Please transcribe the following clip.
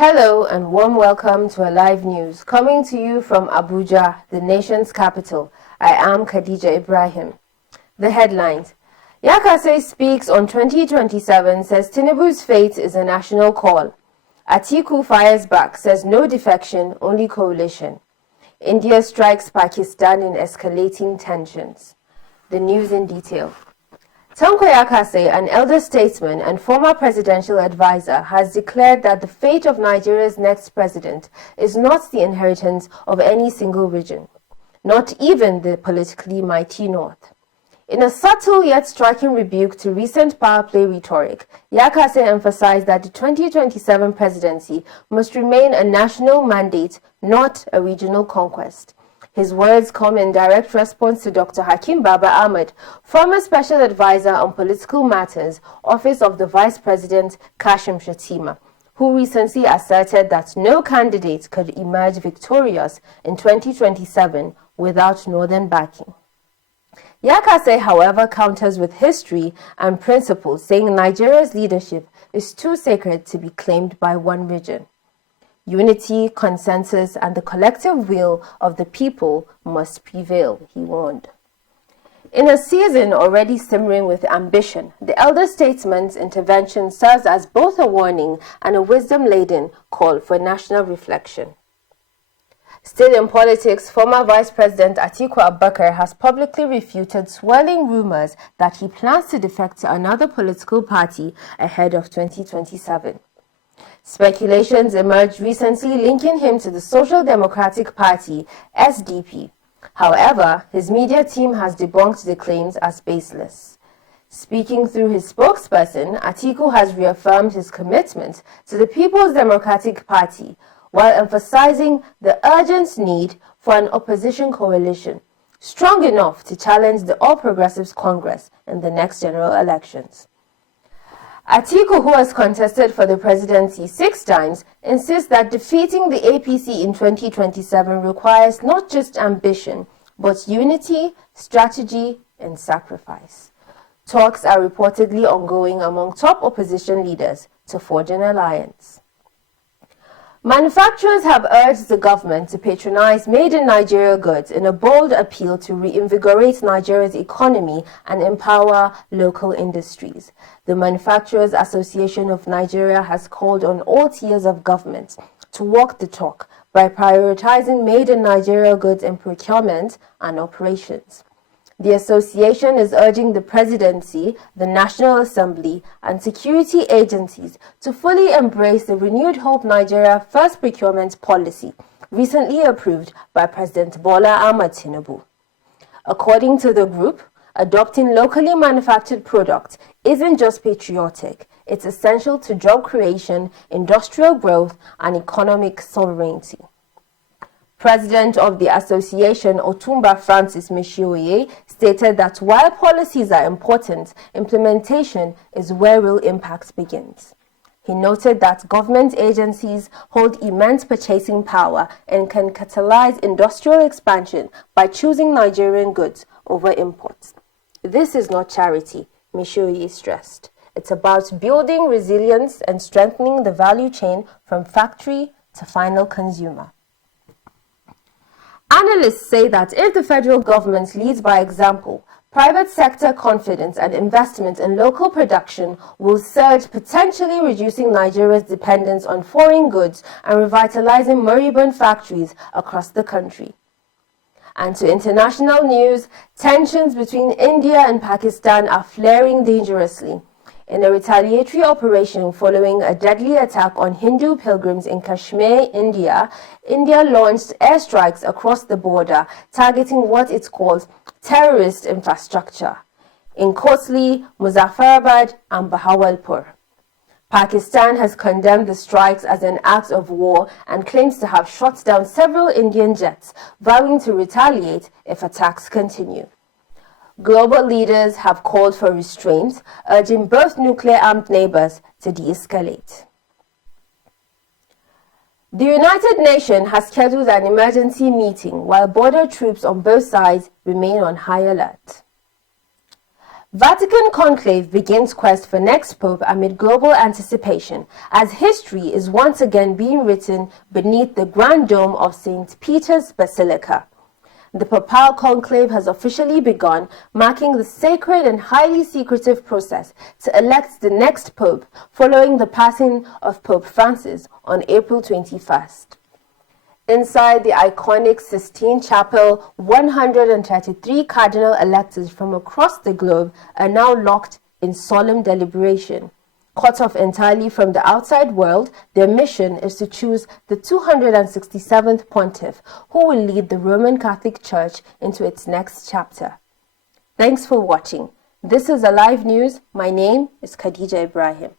Hello and warm welcome to Alive News, coming to you from Abuja, the nation's capital. I am Khadija Ibrahim. The headlines. Yakase speaks on 2027, says Tinubu's fate is a national call. Atiku fires back, says no defection, only coalition. India strikes Pakistan in escalating tensions. The news in detail. Tanko Yakase, an elder statesman and former presidential advisor, has declared that the fate of Nigeria's next president is not the inheritance of any single region, not even the politically mighty North. In a subtle yet striking rebuke to recent power play rhetoric, Yakase emphasized that the 2027 presidency must remain a national mandate, not a regional conquest. His words come in direct response to Dr. Hakim Baba Ahmed, former Special Advisor on Political Matters, Office of the Vice President Kashim Shettima, who recently asserted that no candidate could emerge victorious in 2027 without Northern backing. Yakase, however, counters with history and principles, saying Nigeria's leadership is too sacred to be claimed by one region. Unity, consensus, and the collective will of the people must prevail, he warned. In a season already simmering with ambition, the elder statesman's intervention serves as both a warning and a wisdom-laden call for national reflection. Still in politics, former Vice President Atiku Abubakar has publicly refuted swirling rumors that he plans to defect to another political party ahead of 2027. Speculations emerged recently linking him to the Social Democratic Party, SDP. However, his media team has debunked the claims as baseless. Speaking through his spokesperson, Atiku has reaffirmed his commitment to the People's Democratic Party while emphasizing the urgent need for an opposition coalition strong enough to challenge the All Progressives Congress in the next general elections. Atiku, who has contested for the presidency 6 times, insists that defeating the APC in 2027 requires not just ambition, but unity, strategy, and sacrifice. Talks are reportedly ongoing among top opposition leaders to forge an alliance. Manufacturers have urged the government to patronize made-in-Nigeria goods in a bold appeal to reinvigorate Nigeria's economy and empower local industries. The Manufacturers Association of Nigeria has called on all tiers of government to walk the talk by prioritizing made-in-Nigeria goods in procurement and operations. The association is urging the presidency, the National Assembly, and security agencies to fully embrace the Renewed Hope Nigeria First Procurement Policy, recently approved by President Bola Ahmed Tinubu. According to the group, adopting locally manufactured products isn't just patriotic, it's essential to job creation, industrial growth, and economic sovereignty. President of the association, Otumba Francis Mishioye, stated that while policies are important, implementation is where real impact begins. He noted that government agencies hold immense purchasing power and can catalyze industrial expansion by choosing Nigerian goods over imports. This is not charity, Mishioye stressed. It's about building resilience and strengthening the value chain from factory to final consumer. Analysts say that if the federal government leads by example, private sector confidence and investment in local production will surge, potentially reducing Nigeria's dependence on foreign goods and revitalizing moribund factories across the country. And to international news, tensions between India and Pakistan are flaring dangerously. In a retaliatory operation following a deadly attack on Hindu pilgrims in Kashmir, India launched airstrikes across the border, targeting what it calls terrorist infrastructure in Kosli, Muzaffarabad, and Bahawalpur. Pakistan has condemned the strikes as an act of war and claims to have shot down several Indian jets, vowing to retaliate if attacks continue. Global leaders have called for restraint, urging both nuclear-armed neighbors to de-escalate. The United Nations has scheduled an emergency meeting while border troops on both sides remain on high alert. Vatican conclave begins quest for next pope amid global anticipation, as history is once again being written beneath the grand dome of St. Peter's Basilica. The papal conclave has officially begun, marking the sacred and highly secretive process to elect the next pope following the passing of Pope Francis on April 21st. Inside the iconic Sistine Chapel, 133 cardinal electors from across the globe are now locked in solemn deliberation. Cut off entirely from the outside world, their mission is to choose the 267th pontiff who will lead the Roman Catholic Church into its next chapter. Thanks for watching. This is Alive News. My name is Khadija Ibrahim.